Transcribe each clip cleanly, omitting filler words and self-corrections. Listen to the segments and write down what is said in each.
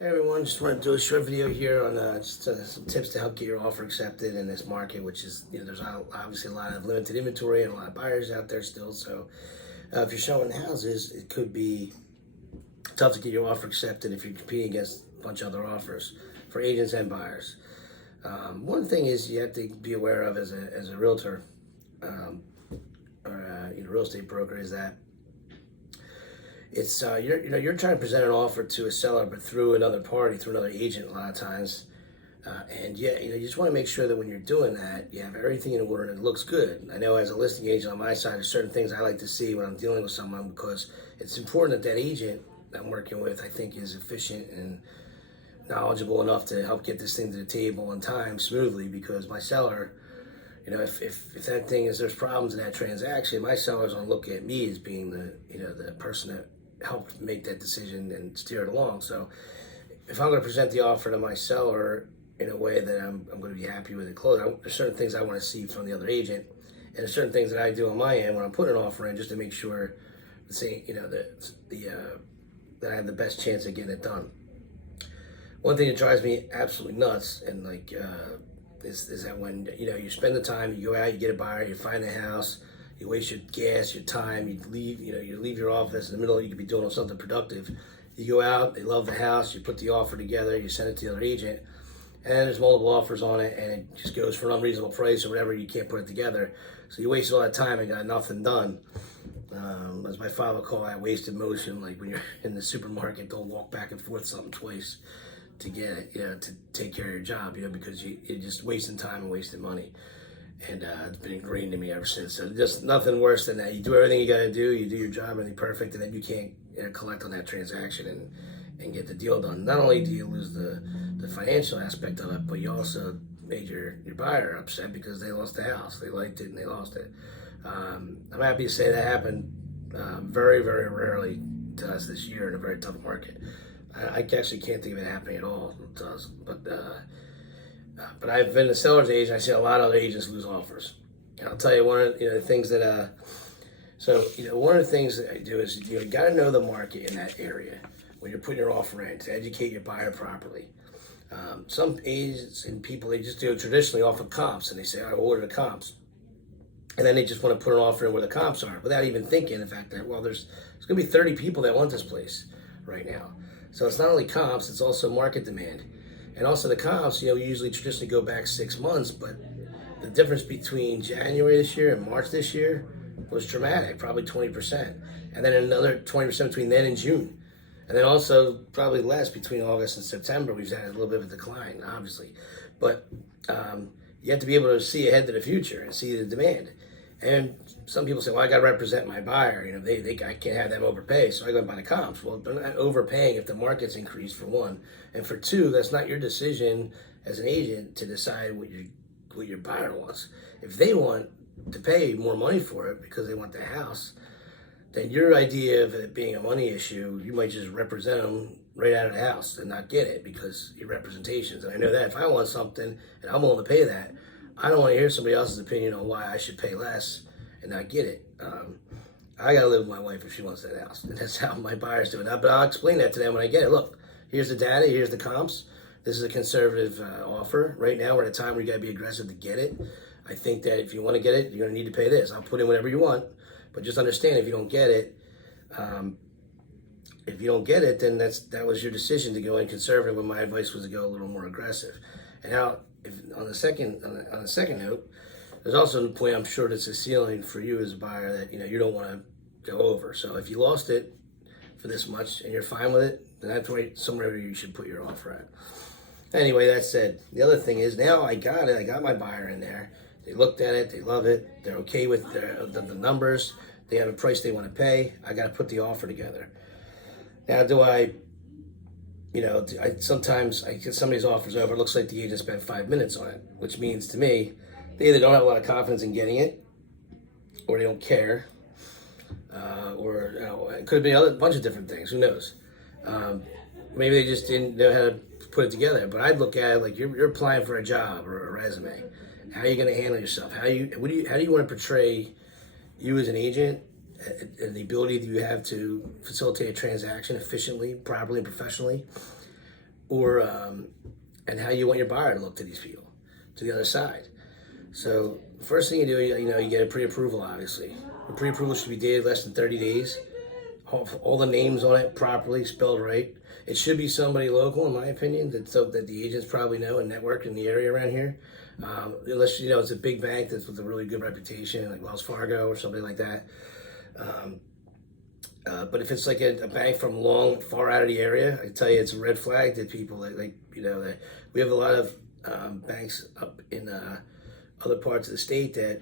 Hey everyone, just want to do a short video here on some tips to help get your offer accepted in this market, which is, there's obviously a lot of limited inventory and a lot of buyers out there still. So if you're showing houses, it could be tough to get your offer accepted if you're competing against a bunch of other offers for agents and buyers. One thing is you have to be aware of as a realtor or real estate broker is that it's you're trying to present an offer to a seller, but through another party, through another agent a lot of times. And yeah, you just want to make sure that when you're doing that, you have everything in order and it looks good. I know as a listing agent on my side, there's certain things I like to see when I'm dealing with someone because it's important that that agent I'm working with, I think, is efficient and knowledgeable enough to help get this thing to the table on time smoothly. Because my seller, if that thing is there's problems in that transaction, my seller's gonna look at me as being the person that helped make that decision and steer it along. So if I'm going to present the offer to my seller in a way that I'm going to be happy with it close, there's certain things I want to see from the other agent, and there's certain things that I do on my end when I'm putting an offer in just to make sure, that I have the best chance of getting it done. One thing that drives me absolutely nuts, and is that when you spend the time, you go out, you get a buyer, you find a house. You waste your gas, your time. You leave your office in the middle. You could be doing something productive. You go out. They love the house. You put the offer together. You send it to the other agent, and there's multiple offers on it, and it just goes for an unreasonable price or whatever. You can't put it together, so you wasted all that time and got nothing done. As my father would call that, wasted motion. Like when you're in the supermarket, don't walk back and forth something twice to get it, to take care of your job, because you're just wasting time and wasting money. And it's been ingrained in me ever since. So just nothing worse than that. You do everything you got to do. You do your job, everything perfect, and then you can't collect on that transaction and get the deal done. Not only do you lose the financial aspect of it, but you also made your buyer upset because they lost the house. They liked it and they lost it. I'm happy to say that happened very, very rarely to us this year in a very tough market. I actually can't think of it happening at all. It does, but I've been a seller's agent. I see a lot of other agents lose offers. And I'll tell you one of the things that one of the things that I do is you got to know the market in that area when you're putting your offer in to educate your buyer properly. Some agents and people, they just do it traditionally off of comps, and they say I order the comps, and then they just want to put an offer in where the comps are without even thinking the fact that there's going to be 30 people that want this place right now. So it's not only comps, it's also market demand. And also the comps, usually traditionally go back 6 months, but the difference between January this year and March this year was dramatic, probably 20%. And then another 20% between then and June. And then also probably less between August and September. We've had a little bit of a decline, obviously. But you have to be able to see ahead to the future and see the demand. And some people say, well, I got to represent my buyer. I can't have them overpay, so I go and buy the comps. Well, they're not overpaying if the market's increased, for one. And for two, that's not your decision as an agent to decide what your buyer wants. If they want to pay more money for it because they want the house, then your idea of it being a money issue, you might just represent them right out of the house and not get it because your representations. And I know that if I want something and I'm willing to pay that, I don't want to hear somebody else's opinion on why I should pay less and not get it. I got to live with my wife if she wants that house. And that's how my buyers do it. But I'll explain that to them when I get it. Look, here's the data. Here's the comps. This is a conservative offer. Right now, we're at a time where you got to be aggressive to get it. I think that if you want to get it, you're going to need to pay this. I'll put in whatever you want. But just understand, if you don't get it, then that was your decision to go in conservative when my advice was to go a little more aggressive. And now, on the second note, there's also a point I'm sure that's a ceiling for you as a buyer that you don't want to go over. So if you lost it for this much and you're fine with it, then that's somewhere you should put your offer at. Anyway, that said, the other thing is now I got it. I got my buyer in there. They looked at it. They love it. They're okay with the numbers. They have a price they want to pay. I got to put the offer together. Now, sometimes I get somebody's offers over. It looks like the agent spent 5 minutes on it, which means to me, they either don't have a lot of confidence in getting it, or they don't care, or it could be a bunch of different things. Who knows? Maybe they just didn't know how to put it together. But I'd look at it like you're applying for a job or a resume. How are you going to handle yourself? How do you want to portray you as an agent and the ability that you have to facilitate a transaction efficiently, properly, and professionally? or and how you want your buyer to look to these people, to the other side. So first thing you do, you get a pre-approval. Obviously, the pre-approval should be dated less than 30 days. All the names on it properly spelled right. It should be somebody local, in my opinion, that the agents probably know and network in the area around here. Unless it's a big bank that's with a really good reputation, like Wells Fargo or something like that. But if it's like a bank from far out of the area, I tell you, it's a red flag to people that we have a lot of banks up in other parts of the state that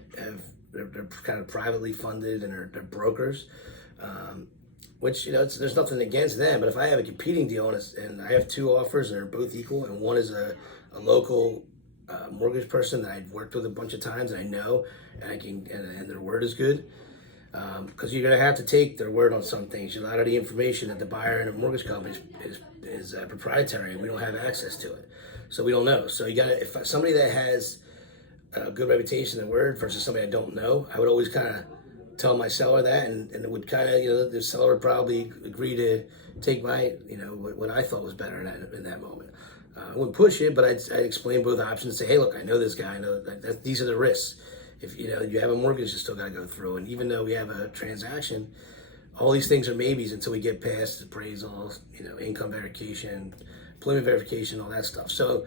they're kind of privately funded and they're brokers. Which there's nothing against them, but if I have a competing deal and I have two offers and they're both equal, and one is a local mortgage person that I've worked with a bunch of times and I know, and I can and their word is good, because you're gonna have to take their word on some things. A lot of the information that the buyer in a mortgage company is proprietary, and we don't have access to it, so we don't know. So if somebody that has a good reputation and word versus somebody I don't know, I would always kind of tell my seller that, and it would kind of, the seller would probably agree to take my, what I thought was better in that moment. I wouldn't push it, but I'd explain both options. Say, hey, look, I know this guy. I know that these are the risks. If you have a mortgage, you still got to go through. And even though we have a transaction, all these things are maybes until we get past appraisals, income verification, employment verification, all that stuff. So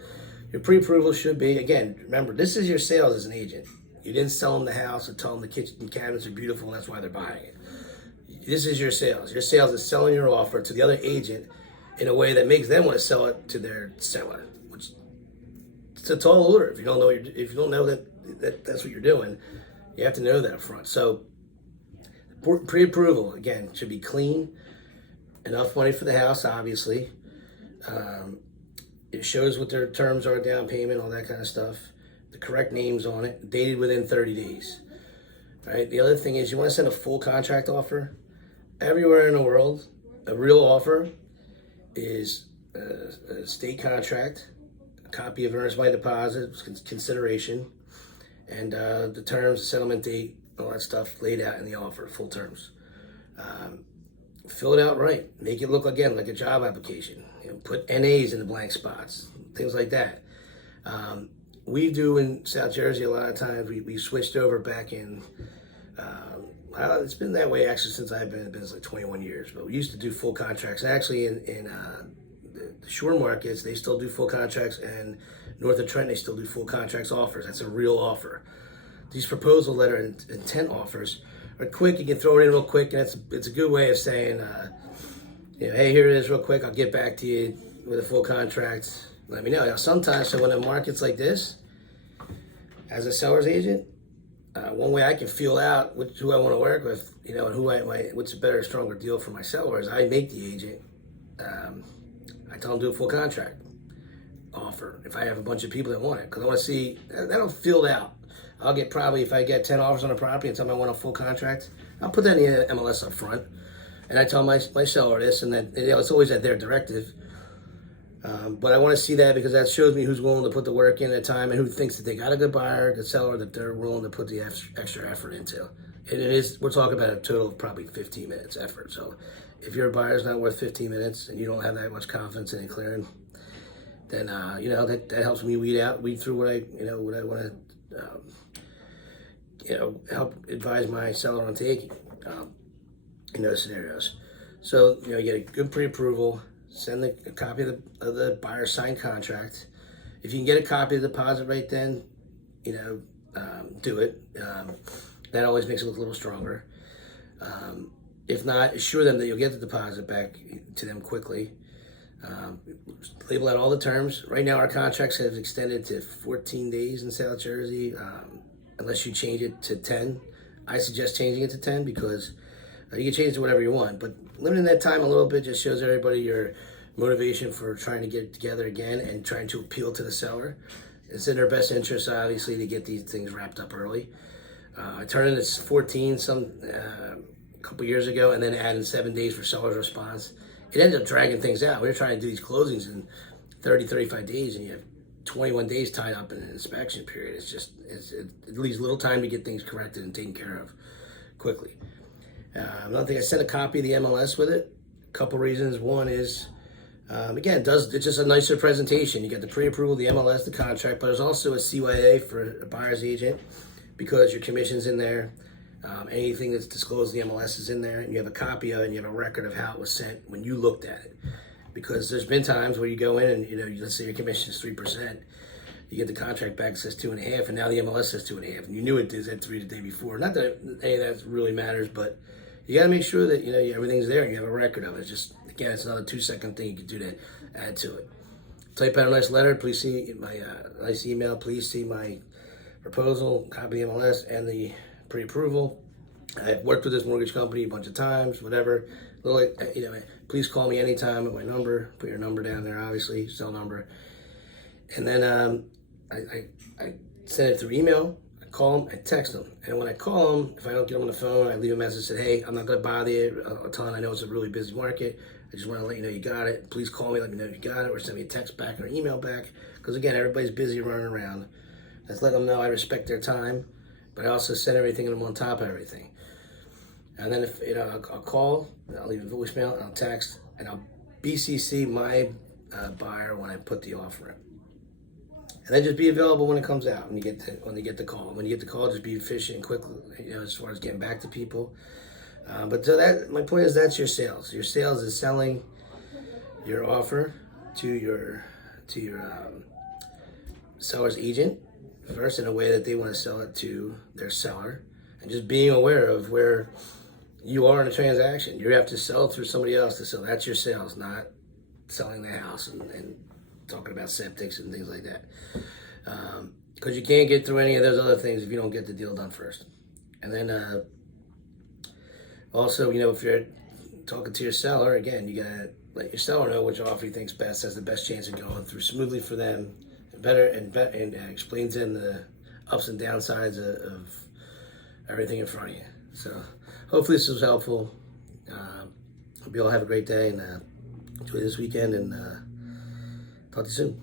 your pre-approval should be, again, remember, this is your sales as an agent. You didn't sell them the house or tell them the kitchen cabinets are beautiful and that's why they're buying it. This is your sales. Your sales is selling your offer to the other agent in a way that makes them want to sell it to their seller, which it's a tall order. If you don't know that that's what you're doing, you have to know that up front. So pre-approval, again, should be clean, enough money for the house, obviously. It shows what their terms are, down payment, all that kind of stuff. The correct names on it, dated within 30 days. Right? The other thing is you want to send a full contract offer. Everywhere in the world, a real offer is a state contract, a copy of earnest money deposit, consideration, and the terms, the settlement date, all that stuff laid out in the offer, full terms. Fill it out right. Make it look, again, like a job application. Put NAs in the blank spots, things like that. We do in South Jersey a lot of times. We switched over back in, it's been that way actually since I've been in business, like 21 years. But we used to do full contracts. Actually, in the shore markets, they still do full contracts, and north of Trenton, they still do full contracts offers. That's a real offer. These proposal letter and intent offers are quick. You can throw it in real quick, and it's a good way of saying, hey, here it is real quick. I'll get back to you with a full contract. Let me know. Now, sometimes, so when the market's like this, as a seller's agent, one way I can feel out who I want to work with, and what's a better, stronger deal for my seller is I make the agent. I tell them to do a full contract offer if I have a bunch of people that want it, because I want to see that'll feel out. I'll get probably, if I get 10 offers on a property and tell them I want a full contract, I'll put that in the MLS up front, and I tell my seller this, and then it's always at their directive. But I want to see that because that shows me who's willing to put the work in at time and who thinks that they got a good buyer, good seller, that they're willing to put the extra effort into. And we're talking about a total of probably 15 minutes effort. So if your buyer's not worth 15 minutes and you don't have that much confidence in it clearing, then, that helps me weed through what I want to, help advise my seller on taking in those scenarios. So, you get a good pre-approval. Send a copy of the buyer's signed contract. If you can get a copy of the deposit right then, do it. That always makes it look a little stronger. If not, assure them that you'll get the deposit back to them quickly. Label out all the terms. Right now, our contracts have extended to 14 days in South Jersey, unless you change it to 10. I suggest changing it to 10 because you can change it to whatever you want, but limiting that time a little bit just shows everybody your motivation for trying to get together again and trying to appeal to the seller. It's in their best interest, obviously, to get these things wrapped up early. I turned it to 14 a couple years ago, and then added 7 days for seller's response. It ended up dragging things out. We were trying to do these closings in 30, 35 days, and you have 21 days tied up in an inspection period. It leaves little time to get things corrected and taken care of quickly. Another thing, I sent a copy of the MLS with it. A couple reasons. One is Again, it's just a nicer presentation. You get the pre-approval, the MLS, the contract, but there's also a CYA for a buyer's agent because your commission's in there. Anything that's disclosed in the MLS is in there, and you have a copy of it, and you have a record of how it was sent when you looked at it. Because there's been times where you go in and let's say your commission is 3%, you get the contract back that says 2.5, and now the MLS says 2.5, and you knew it said 3 the day before. Not that any of that really matters, but you got to make sure that everything's there and you have a record of it. It's just, again, it's another 2-second thing you can do to add to it. Type out a nice letter. Please see my nice email. Please see my proposal, copy of the MLS, and the pre-approval. I've worked with this mortgage company a bunch of times, whatever. Please call me anytime at my number. Put your number down there, obviously, cell number. And then I send it through email. I call them, I text them. And when I call them, if I don't get them on the phone, I leave a message that, hey, I'm not going to bother you a ton. I know it's a really busy market. I just want to let you know you got it. Please call me, let me know you got it, or send me a text back or an email back. Because, again, everybody's busy running around. Let's let them know I respect their time, but I also send everything and I'm on top of everything. And then if I'll call, I'll leave a voicemail, and I'll text, and I'll BCC my buyer when I put the offer in. And then just be available when it comes out, when you get the call. When you get the call, just be efficient and quick, as far as getting back to people. But so my point is that's your sales. Your sales is selling your offer to your seller's agent first in a way that they want to sell it to their seller, and just being aware of where you are in a transaction. You have to sell through somebody else to sell. That's your sales, not selling the house and talking about septics and things like that. Because you can't get through any of those other things if you don't get the deal done first. And then also, if you're talking to your seller, again, you gotta let your seller know which offer he thinks best, has the best chance of going through smoothly for them, and explains in the ups and downsides of everything in front of you. So hopefully this was helpful. Hope you all have a great day and enjoy this weekend, and talk to you soon.